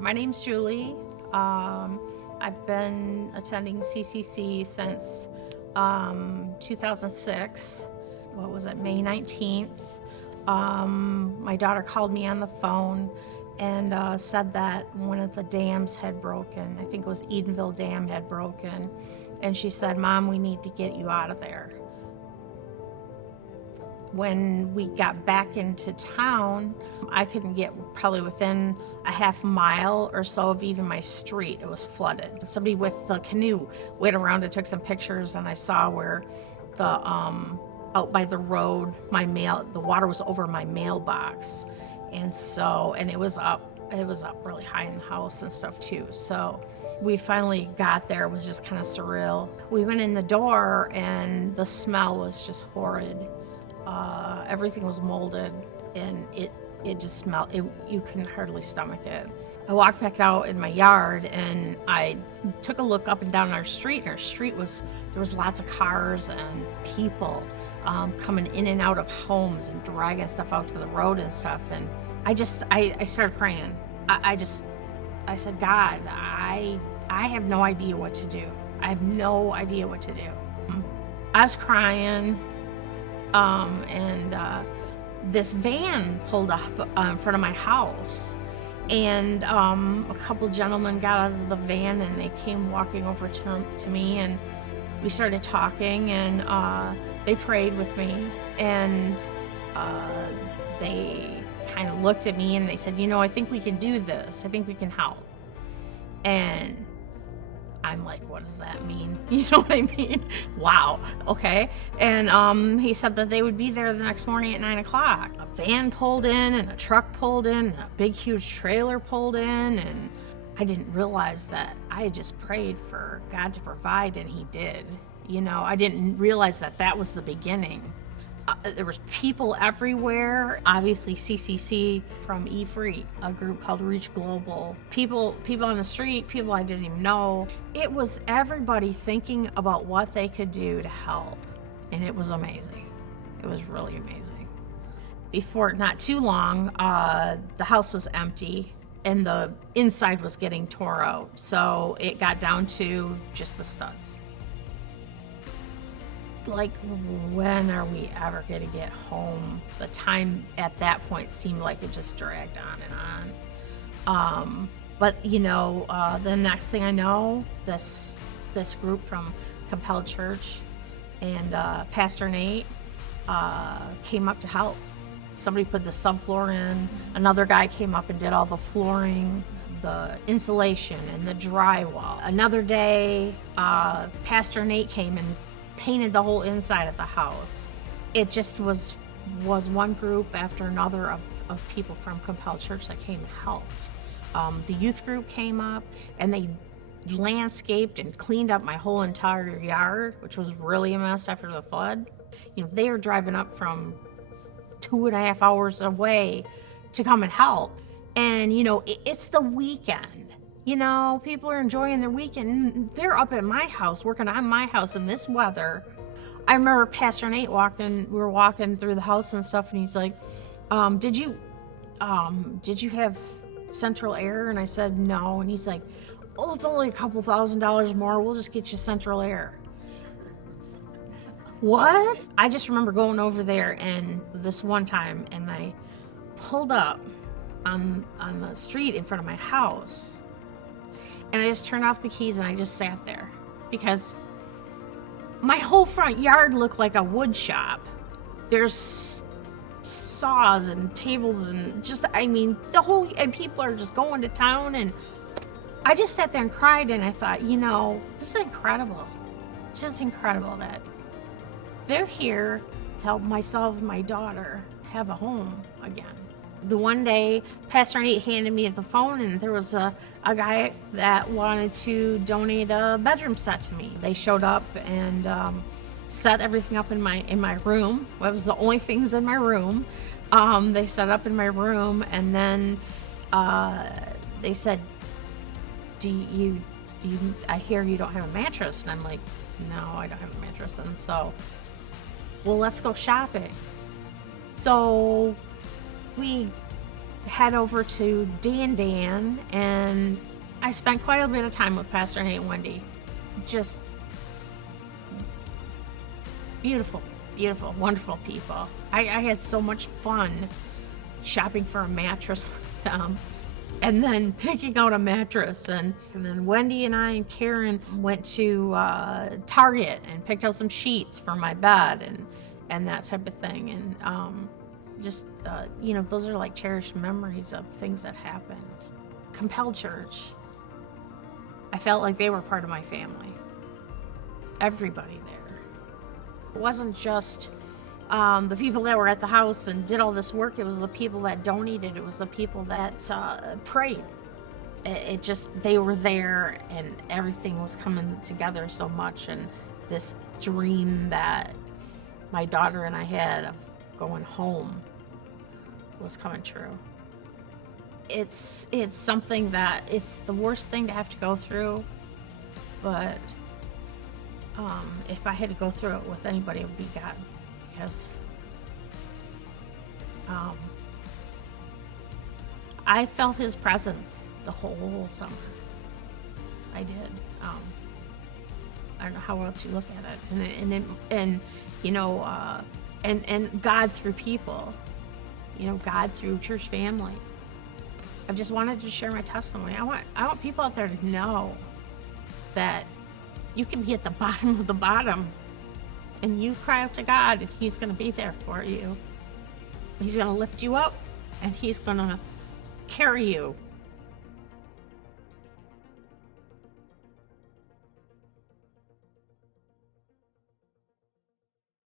My name's Julie. I've been attending CCC since 2006. What was it, May 19th? My daughter called me on the phone and said that one of the dams had broken. I think it was Edenville Dam had broken. And she said, "Mom, we need to get you out of there." When we got back into town, I couldn't get probably within a half mile or so of even my street. It was flooded. Somebody with the canoe went around and took some pictures, and I saw where the out by the road, the water was over my mailbox, and it was up really high in the house and stuff too. So we finally got there. It was just kind of surreal. We went in the door, and the smell was just horrid. Everything was molded, and it just smelled. You couldn't hardly stomach it. I walked back out in my yard, and I took a look up and down our street. And our street there was lots of cars and people coming in and out of homes and dragging stuff out to the road and stuff. And I started praying. I said, "God, I have no idea what to do. I have no idea what to do." I was crying. This van pulled up in front of my house, and a couple gentlemen got out of the van, and they came walking over to me, and we started talking, and they prayed with me, and they kind of looked at me, and they said, "I think we can do this. I think we can help." And I'm like, "What does that mean?" You know what I mean? Wow. Okay. And he said that they would be there the next morning at 9:00. A van pulled in, and a truck pulled in, and a big, huge trailer pulled in. And I didn't realize that I had just prayed for God to provide, and he did. I didn't realize that was the beginning. There was people everywhere. Obviously, CCC from E-Free, a group called Reach Global. People on the street, people I didn't even know. It was everybody thinking about what they could do to help. And it was amazing. It was really amazing. Before not too long, the house was empty and the inside was getting tore out. So it got down to just the studs. Like, when are we ever going to get home? The time at that point seemed like it just dragged on and on. But the next thing I know, this group from Compelled Church and Pastor Nate came up to help. Somebody put the subfloor in. Another guy came up and did all the flooring, the insulation, and the drywall. Another day, Pastor Nate came and painted the whole inside of the house. It just was one group after another of people from Compelled Church that came and helped. The youth group came up, and they landscaped and cleaned up my whole entire yard, which was really a mess after the flood. They were driving up from 2.5 hours away to come and help. And it's the weekend. People are enjoying their weekend. They're up at my house, working on my house in this weather. I remember Pastor Nate we were walking through the house and stuff, and he's like, did you have central air? And I said, no. And he's like, "Oh, it's only a couple $1,000s more. We'll just get you central air." What? I just remember going over there and this one time, and I pulled up on the street in front of my house. And I just turned off the keys, and I just sat there because my whole front yard looked like a wood shop. There's saws and tables and and people are just going to town. And I just sat there and cried, and I thought, this is incredible. It's just incredible that they're here to help myself and my daughter have a home again. The one day, Pastor Nate handed me the phone, and there was a guy that wanted to donate a bedroom set to me. They showed up and set everything up in my room. That was the only things in my room. They set up in my room, and then they said, I hear you don't have a mattress." And I'm like, "No, I don't have a mattress." And so, "Well, let's go shopping." So we head over to Dan, and I spent quite a bit of time with Pastor Hay and Wendy. Just beautiful, beautiful, wonderful people. I had so much fun shopping for a mattress with them, and then picking out a mattress. And then Wendy and I and Karen went to Target and picked out some sheets for my bed and that type of thing. And those are like cherished memories of things that happened. Compelled Church, I felt like they were part of my family. Everybody there. It wasn't just the people that were at the house and did all this work. It was the people that donated. It was the people that prayed. They were there, and everything was coming together so much. And this dream that my daughter and I had of going home was coming true. It's something that it's the worst thing to have to go through, but if I had to go through it with anybody, it would be God, because I felt His presence the whole summer. I did. I don't know how else you look at it, and God through people, God through church family. I've just wanted to share my testimony. I want people out there to know that you can be at the bottom of the bottom, and you cry out to God, and He's going to be there for you. He's going to lift you up, and He's going to carry you